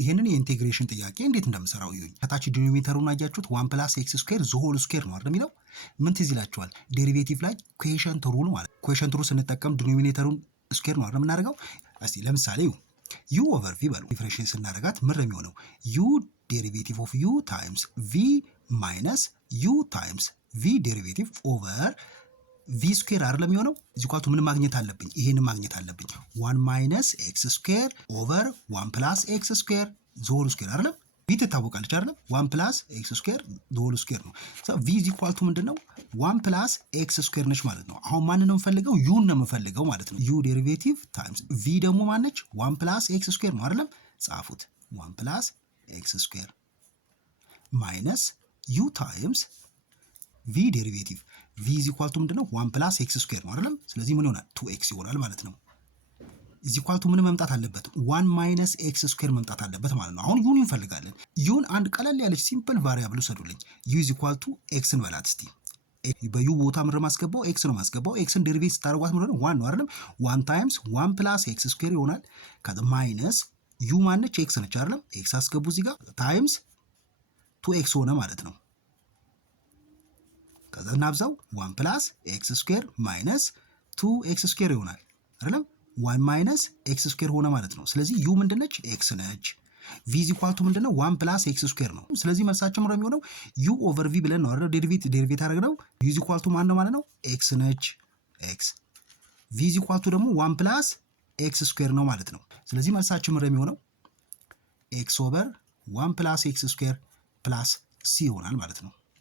ይሄንን የኢንቴግሬሽን ጥያቄ እንዴት እንደምሰራው ይሁን። ከታች ዲኖሚኔተሩን አያችሁት 1 + x ስኩዌር ዘ ሆል ስኩዌር ነው አይደል የሚለው። ምን ትዝ ይላችኋል? ዴሪቬቲቭ ላይ ኩዌሽንት ሩል ማለት ኩዌሽንት ሩል ስንጠቀም ዲኖሚኔተሩን ስኩዌር ነው አይደል የምናደርገው። እስቲ ለምሳሌ u ኦቨር v በሉ ዲፍረንሺየት ስናደርጋት ምን ነው የሚሆነው? u ዴሪቬቲቭ ኦፍ u ታይምስ v ማይነስ u ታይምስ v ዴሪቬቲቭ ኦቨር v ስኩዌር አይደለም የሚሆነው። እዚህ ኳቱ ምን ማግኘት አለብኝ? ይሄን ማግኘት አለብኝ 1 ማይነስ x ስኩዌር ኦቨር 1 ፕላስ x ስኩዌር ዘ ሆል ስኩዌር አይደለም። v ትታወቃለች አይደለም። 1 ፕላስ x ስኩዌር ዘ ሆል ስኩዌር ነው። v ኢዝ ኢኳል ቱ ምንድነው? 1 ፕላስ x ስኩዌር ነች ማለት ነው። አሁን ማንን ነው የምፈልገው? u ነው የምፈልገው ማለት ነው። u ዴሪቬቲቭ ታይምስ v ደግሞ ማነች? 1 ፕላስ x ስኩዌር ነው አይደለም። ጻፉት 1 ፕላስ x ስኩዌር ማይነስ u ታይምስ v ዴሪቬቲቭ v ኢዝ ኢኳል ቱ ምንድነው? 1 ፕላስ x ስኩዌር ነው አይደለም። ስለዚህ ምን ይሆናል? 2x ይሆናል ማለት ነው። ኢዝ ኢኳል ቱ ምን መምጣት አለበት? 1 ማይነስ x ስኩዌር መምጣት አለበት ማለት ነው። አሁን ዩን እንፈልጋለን። ዩን አንድ ቀለል ያለች ሲምፕል ቫሪያብል ውሰዱልኝ። ዩ ኢዝ ኢኳል ቱ x እንበላት እስቲ። በዩ ቦታ ምን ማስገባው? x ነው ማስገባው። xን ዴሪቬት ስታደርጓት ምን ነው? 1 ነው አይደለም። 1 ታይምስ 1 ፕላስ x ስኩዌር ይሆናል። ከዛ ማይነስ ዩ ማነች? x ነች አይደለም። x አስገቡ እዚህ ጋር ታይምስ 2x ሆነ ማለት ነው። ከዛ እናብዛው 1 ፕላስ x ስኩዌር ማይነስ 2x ስኩዌር ይሆናል አይደለም። 1 ማይነስ x ስኩዌር ሆነ ማለት ነው። ስለዚህ u ምንድነች? x ነች። v ኢዝ ኢኳል ቱ ምንድነው? 1 ፕላስ x ስኩዌር ነው። ስለዚህ መልሳችን ነው የሚሆነው u ኦቨር v ብለን ነው አይደል ዴሪቬት አደረግነው። u ኢዝ ኢኳል ቱ ማን ነው ማለት ነው? x ነች x። v ኢዝ ኢኳል ቱ ደግሞ 1 ፕላስ x ስኩዌር ነው ማለት ነው። ስለዚህ መልሳችን ነው የሚሆነው x ኦቨር 1 ፕላስ x ስኩዌር ፕላስ c ይሆናል ማለት ነው።